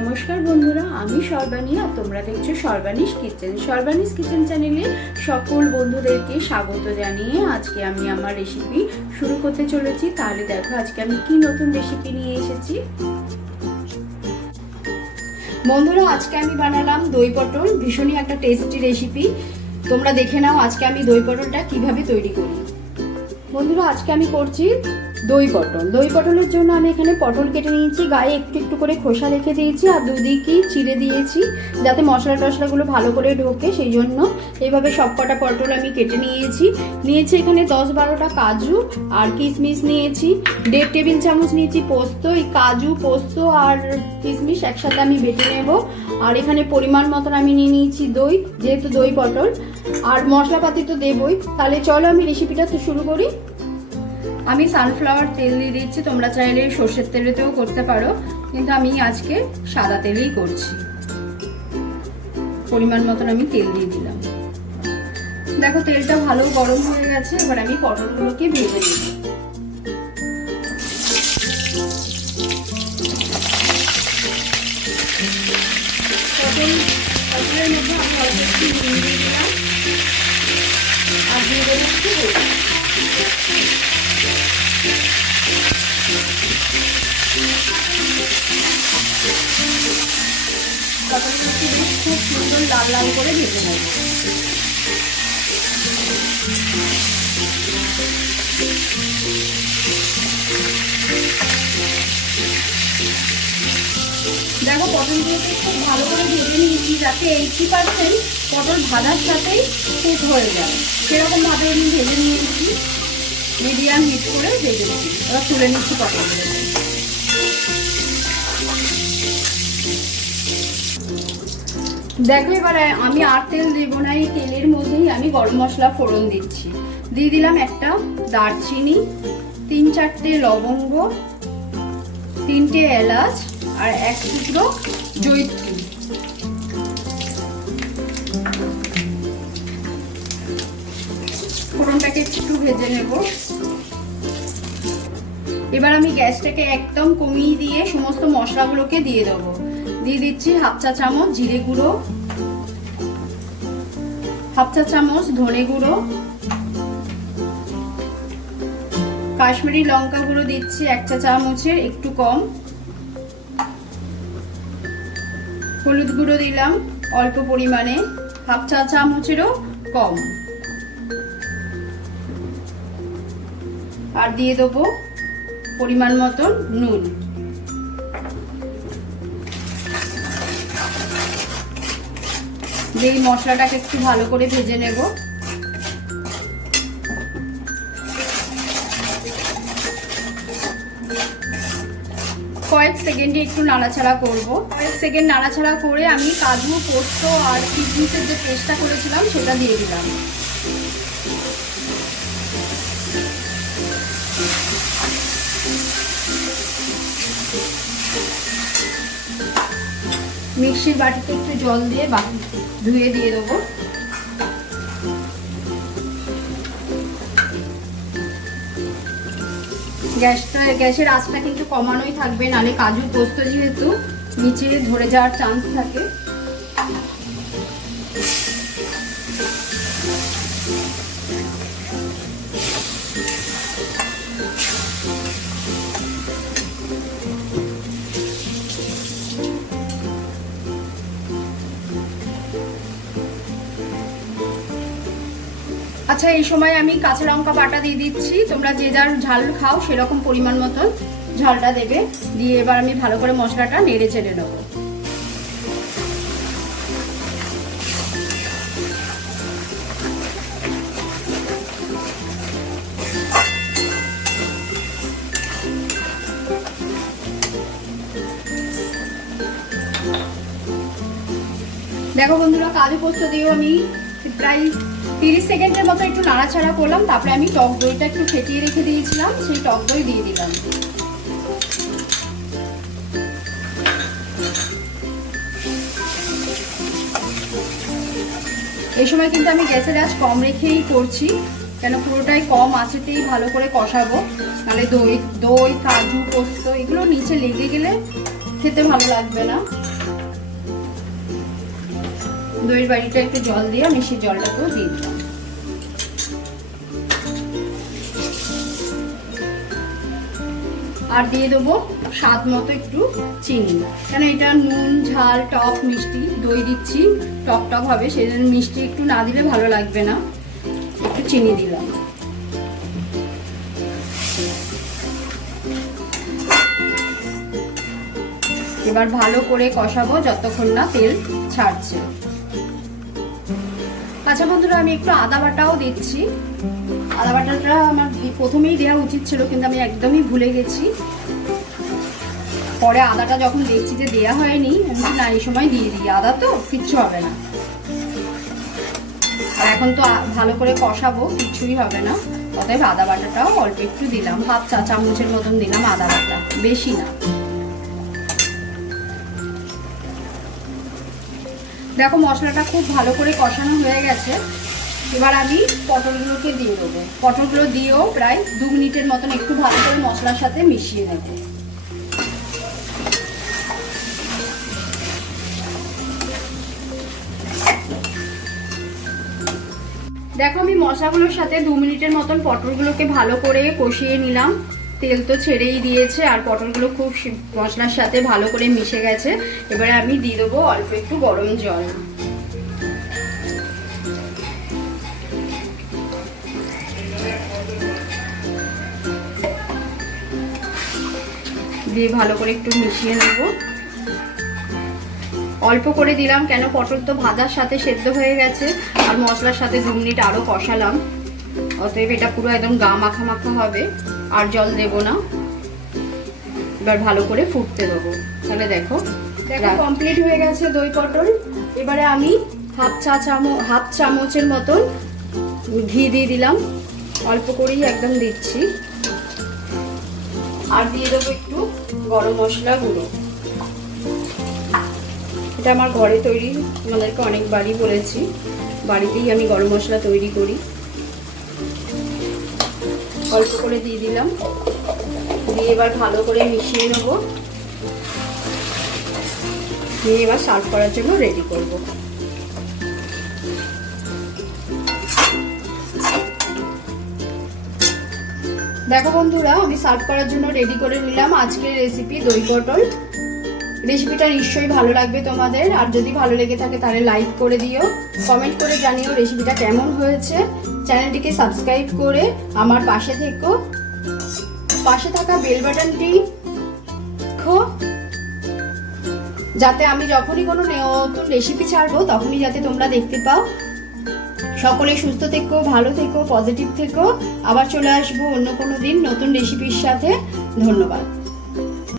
নমস্কার বন্ধুরা, আমি সর্বাণী আর তোমরা দেখছ সর্বাণীস কিচেন। সর্বাণীস কিচেন চ্যানেলে সকল বন্ধুদেরকে স্বাগত জানিয়ে আজকে আমি আমার রেসিপি শুরু করতে চলেছি। তাহলে দেখো আজকে আমি কি নতুন রেসিপি নিয়ে এসেছি। বন্ধুরা, আজকে আমি বানালাম দই পটল। ভীষণই একটা টেস্টি রেসিপি তোমরা দেখে নাও আজকে আমি দই পটলটা কীভাবে তৈরি করি। বন্ধুরা, আজকে আমি করছি দই পটল। দই পটলের জন্য আমি এখানে পটল কেটে নিয়েছি, গায়ে একটু একটু করে খোসা রেখে দিয়েছি আর দুদিকেই চিড়ে দিয়েছি, যাতে মশলা টশলাগুলো ভালো করে ঢোকে, সেই জন্য এইভাবে সব কটা পটল আমি কেটে নিয়েছি। নিয়েছি এখানে দশ বারোটা কাজু আর কিশমিশ নিয়েছি, দেড় টেবিল চামচ নিয়েছি পোস্ত, এই কাজু, পোস্ত আর কিশমিশ একসাথে আমি বেটে নেব। আর এখানে পরিমাণ মতন আমি নিয়ে নিয়েছি দই, যেহেতু দই পটল। আর মশলাপাতি তো দেবই, তাহলে চলো আমি রেসিপিটা তো শুরু করি। আমি সানফ্লাওয়ার তেল দিয়ে দিচ্ছি, তোমরা চাইলে সর্ষের তেলেতেও করতে পারো, কিন্তু আমি আজকে সাদা তেলেই করছি। পরিমাণ মতন আমি তেল দিয়ে দিলাম। দেখো, তেলটা ভালো গরম হয়ে গেছে, এবার আমি পটলগুলোকে ভেজে মধ্যে আমি অল্প একটু নুন দিয়ে দিলাম, আর দিয়ে দেবো একটু পটলটা বেশ খুব সুন্দর লাল লাল করে ভেজে নেব দেখো, পটলগুলোকে খুব ভালো করে ভেজে নিয়েছি যাতে এইটটি পার্সেন্ট পটল ভাজার সাথেই কুক হয়ে যায়। সেরকমভাবে আমি ভেজে নিয়েছি। মিডিয়াম হিট করে ভেজে নিচ্ছি এবার তুলে নিচ্ছি পটলগুলো দেখো এবার আমি আর তেল দেবো না, এই তেলের মধ্যেই আমি গরম মশলা ফোড়ন দিচ্ছি। দিয়ে দিলাম একটা দারচিনি, তিন চারটে লবঙ্গ, তিনটে এলাচ আর এক টুকরো জৈত্রী ফোড়নটাকে একটু ভেজে নেব। এবার আমি গ্যাসটাকে একদম কমিয়ে দিয়ে সমস্ত মশলাগুলোকে দিয়ে দেবো। দিয়ে দিচ্ছি হাফ চা চামচ জিরে গুঁড়ো, হাফ চা চামচ ধনে গুঁড়ো, কাশ্মীরি লঙ্কা গুঁড়ো দিচ্ছি এক চা চামচের, একটু কম। হলুদ গুঁড়ো দিলাম অল্প পরিমাণে, হাফ চা চামচেরও কম। আর দিয়ে দেবো পরিমাণ মতন নুন। এই মশলাটাকে একটু ভালো করে ভেজে নেব। কয়েক সেকেন্ডে একটু নাড়াচাড়া করব। কয়েক সেকেন্ড নাড়াচাড়া করে আমি কাজু, পোস্ত আর কিশমিশের যে পেস্টটা করেছিলাম, সেটা দিয়ে দিলাম। মিক্সির বাটিতে একটু জল দিয়ে বাটি ধুয়ে দিয়ে দেবো। গ্যাসটা, গ্যাসের আঁচটা কিন্তু কমানোই থাকবে নালে কাজু পোস্ত যেহেতু নিচে ধরে যাওয়ার চান্স থাকে। আচ্ছা এই সময় আমি কাঁচা লঙ্কা বাটা দিয়ে দিচ্ছি। তোমরা যে যার ঝাল খাও সেরকম পরিমাণ মতন ঝালটা দেবে। দিয়ে এবার আমি ভালো করে মশলাটা নেড়ে চেড়ে নেব। দেখো বন্ধুরা, কাজু পোস্ত দিয়েও আমি প্রায় তিরিশ সেকেন্ডের মতো একটু নাড়াচাড়া করলাম, তারপরে আমি টক দইটা একটু ফেটিয়ে রেখে দিয়েছিলাম, সেই টক দই দিয়ে দিলাম। এই সময় কিন্তু আমি গ্যাসের আজ কম রেখেই করছি, কেন পুরোটাই কম আঁচেতেই ভালো করে কষাবো। তাহলে দই দই, কাজু, পোস্ত, এগুলো নিচে লেগে গেলে খেতে ভালো লাগবে না। দইয়ের বাড়িটা একটু জল দিয়ে আমি সেই জলটাকেও দিয়ে দিলাম। আর দিয়ে দেবো স্বাদ মতো একটু চিনি। কেন এটা নুন, ঝাল, টক, মিষ্টি, দই দিচ্ছি টক টক হবে সেই জন্য মিষ্টি একটু না দিলে ভালো লাগবে না। একটু চিনি দিলাম। এবার ভালো করে কষাবো যতক্ষণ না তেল ছাড়ছে। আচ্ছা বন্ধুরা, আমি একটু আদা বাটাও দিচ্ছি। আদা বাটাটা আমার প্রথমেই দেওয়া উচিত ছিল, কিন্তু আমি একদমই ভুলে গেছি। পরে আদাটা যখন দেখছি যে দেওয়া হয়নি, আমি না, এই সময় দিয়ে দিই। আদা তো কিচ্ছু হবে না। আর এখন তো ভালো করে কষাবো কিছুই হবে না। অতএব আদা বাটাটাও অল্প একটু দিলাম। হাফ চা চামচের মতন দিলাম আদা বাটা, বেশি না। দেখো মশলাটা খুব ভালো করে কষানো হয়ে গেছে। এবার আমি পটলগুলোকে দিয়ে দেবো। পটলগুলো দিয়েও প্রায় দু মিনিটের মতন একটু ভালো করে মশলার সাথে মিশিয়ে নেব। দেখো আমি মশলাগুলোর সাথে দু মিনিটের মতন পটলগুলোকে ভালো করে কষিয়ে নিলাম। তেল তো ছেড়েই দিয়েছে আর পটলগুলো খুব মশলার সাথে ভালো করে মিশে গেছে। এবারে আমি দিয়ে দেবো অল্প একটু গরম জল। দিয়ে ভালো করে একটু মিশিয়ে নেব। অল্প করে দিলাম কেন পটল তো ভাজার সাথে সেদ্ধ হয়ে গেছে আর মশলার সাথে দু মিনিট আরও কষালাম। অতএব এটা পুরো একদম গা মাখা মাখা হবে। আর জল দেব না। এবার ভালো করে ফুটতে দেবো। তাহলে দেখো দেখো কমপ্লিট হয়ে গেছে দই পটল। এবারে আমি হাফ চা চামচ হাফ চামচের মতন ঘি দিয়ে দিলাম। অল্প করেই একদম দিচ্ছি। আর দিয়ে দেবো একটু গরম মশলা গুঁড়ো। এটা আমার ঘরে তৈরি তোমাদেরকে অনেকবারই বলেছি। বাড়িতেই আমি গরম মশলা তৈরি করি। অল্প করে দিয়ে দিলাম। দিয়ে এবার ভালো করে মিশিয়ে নেব। নিয়ে এবার সার্ভ করার জন্য রেডি করব। দেখো বন্ধুরা, আমি সার্ভ করার জন্য রেডি করে নিলাম আজকের রেসিপি দই পটল। রেসিপিটা নিশ্চয়ই ভালো লাগবে তোমাদের। আর যদি ভালো লেগে থাকে তাহলে লাইক করে দিও। কমেন্ট করে জানিও রেসিপিটা কেমন হয়েছে। চ্যানেলটিকে সাবস্ক্রাইব করে আমার পাশে থেকো। পাশে থাকা বেল বাটনটি যাতে আমি যখনই কোনো নতুন রেসিপি ছাড়বো, তখনই যাতে তোমরা দেখতে পাও। সকলে সুস্থ থেকো, ভালো থেকো পজিটিভ থেকো। আবার চলে আসব অন্য কোনো দিন নতুন রেসিপির সাথে। ধন্যবাদ।